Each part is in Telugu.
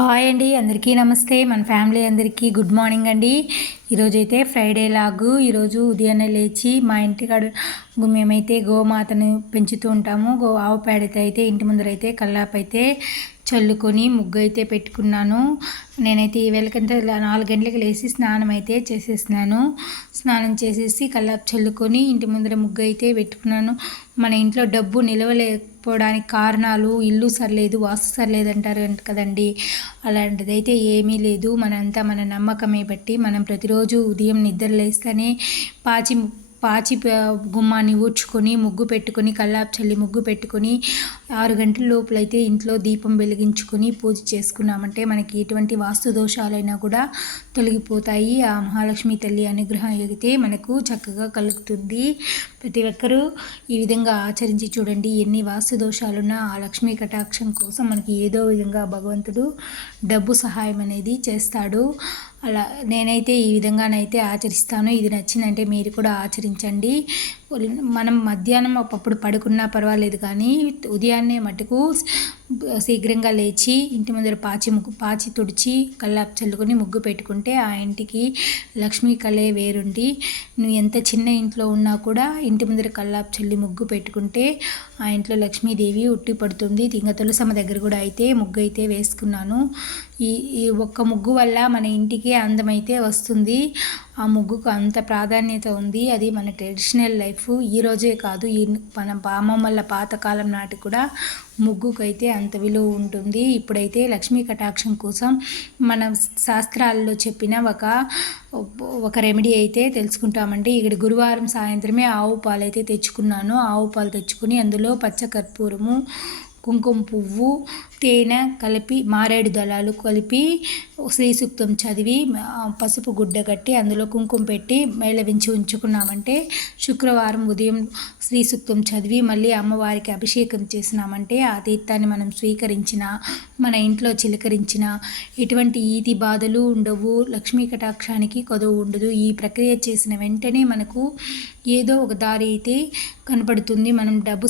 హాయ్ అండి, అందరికీ నమస్తే. మన ఫ్యామిలీ అందరికీ గుడ్ మార్నింగ్ అండి. ఈరోజైతే ఫ్రైడే లాగు. ఈరోజు ఉదయాన్నే లేచి మా ఇంటికాడ మేమైతే గోమాతను పెంచుతూ ఉంటాము. ఆవు పేడతో అయితే ఇంటి ముందరైతే కల్లాపైతే చల్లుకొని ముగ్గు అయితే పెట్టుకున్నాను. నేనైతే ఈ వేళకంటే 4 గంటలకు లేచి స్నానం అయితే చేసేసినాను. స్నానం చేసేసి కల్లాపు చల్లుకొని ఇంటి ముందర ముగ్గు అయితే పెట్టుకున్నాను. మన ఇంట్లో డబ్బు నిలవలేకపోవడానికి కారణాలు ఇల్లు సరిలేదు, వాస్తు సరిలేదు అంటారు కదండి. అలాంటిదైతే ఏమీ లేదు. మనంతా మన నమ్మకమే బట్టి మనం ప్రతిరోజు ఉదయం నిద్ర లేస్తేనే పాచి గుమ్మాన్ని ఊడ్చుకొని ముగ్గు పెట్టుకొని కల్లాపు చల్లి ముగ్గు పెట్టుకొని 6 గంటల లోపలైతే ఇంట్లో దీపం వెలిగించుకొని పూజ చేసుకున్నామంటే మనకి ఎటువంటి వాస్తు దోషాలైనా కూడా తొలగిపోతాయి. ఆ మహాలక్ష్మి తల్లి అనుగ్రహం అయితే మనకు చక్కగా కలుగుతుంది. ప్రతి ఒక్కరూ ఈ విధంగా ఆచరించి చూడండి. ఎన్ని వాస్తు దోషాలున్నా ఆ లక్ష్మీ కటాక్షం కోసం మనకి ఏదో విధంగా భగవంతుడు డబ్బు సహాయం అనేది చేస్తాడు. అలా నేనైతే ఈ విధంగానైతే ఆచరిస్తాను. ఇది నచ్చిందంటే మీరు కూడా ఆచరించండి. మనం మధ్యాహ్నం అప్పుడు పడుకున్నా పర్వాలేదు, కానీ ఉదయాన్నే మటుకు శీఘ్రంగా లేచి ఇంటి ముందర పాచి తుడిచి కల్లాపు చల్లుకొని ముగ్గు పెట్టుకుంటే ఆ ఇంటికి లక్ష్మీ కళే వేరుండి. నువ్వు ఎంత చిన్న ఇంట్లో ఉన్నా కూడా ఇంటి ముందర కల్లాపు చల్లి ముగ్గు పెట్టుకుంటే ఆ ఇంట్లో లక్ష్మీదేవి ఉట్టి పడుతుంది. ఇంకా తులసమ్మ దగ్గర కూడా అయితే ముగ్గు అయితే వేసుకున్నాను. ఈ ఒక్క ముగ్గు వల్ల మన ఇంటికి అందమైతే వస్తుంది. ఆ ముగ్గుకు అంత ప్రాధాన్యత ఉంది. అది మన ట్రెడిషనల్ లైఫ్. ఈరోజే కాదు, మన అమ్మమ్మల పాతకాలం నాటి కూడా ముగ్గుకైతే అంత విలువ ఉంటుంది. ఇప్పుడైతే లక్ష్మీ కటాక్షం కోసం మన శాస్త్రాల్లో చెప్పిన ఒక రెమెడీ అయితే తెలుసుకుంటామండి. ఇక్కడ గురువారం సాయంత్రమే ఆవు పాలు అయితే తెచ్చుకున్నాను. ఆవు పాలు తెచ్చుకుని అందులో పచ్చకర్పూరము, కుంకుమ పువ్వు, తేనె కలిపి, మారేడు దళాలు కలిపి శ్రీ సూక్తం చదివి పసుపు గుడ్డ కట్టి అందులో కుంకుమ పెట్టి మేళవించి ఉంచుకున్నామంటే శుక్రవారం ఉదయం శ్రీ సూక్తం చదివి మళ్ళీ అమ్మవారికి అభిషేకం చేసినామంటే ఆ తీర్థాన్ని మనం స్వీకరించిన, మన ఇంట్లో చిలకరించిన ఎటువంటి ఈతి బాధలు ఉండవు. లక్ష్మీ కటాక్షానికి కొదవు ఉండదు. ఈ ప్రక్రియ చేసిన వెంటనే మనకు ఏదో ఒక దారి అయితే కనపడుతుంది. మనం డబ్బు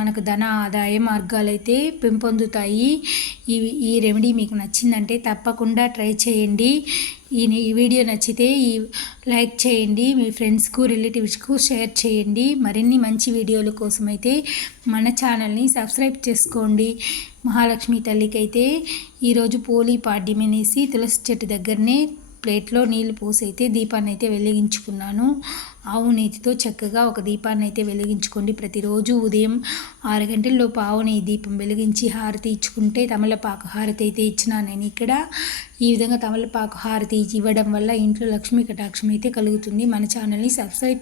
మనకు ధన ఆదాయ మార్గాలు అయితే పెంపొందుతాయి. ఈ రెమెడీ మీకు నచ్చిందంటే తప్పకుండా ట్రై చేయండి. ఈ వీడియో నచ్చితే లైక్ చేయండి, మీ ఫ్రెండ్స్కు రిలేటివ్స్కు షేర్ చేయండి. మరిన్ని మంచి వీడియోల కోసం అయితే మన ఛానల్ని సబ్స్క్రైబ్ చేసుకోండి. మహాలక్ష్మి తల్లికి అయితే ఈరోజు పోలీ పాడ్యం అనేసి తులసి చెట్టు దగ్గరనే ప్లేట్లో నీళ్లు పోసి అయితే దీపాన్ని అయితే వెలిగించుకున్నాను. ఆవు నేతితో చక్కగా ఒక దీపాన్ని అయితే వెలిగించుకోండి. ప్రతిరోజు ఉదయం 6 గంటలలోపు ఆవు నెయ్యి దీపం వెలిగించి హారతి ఇచ్చుకుంటే, తమలపాకు హారతి అయితే ఇచ్చినా నేను ఇక్కడ. ఈ విధంగా తమలపాకు హారతి ఇవ్వడం వల్ల ఇంట్లో లక్ష్మీ కటాక్షం అయితే కలుగుతుంది. మన ఛానల్ని సబ్స్క్రైబ్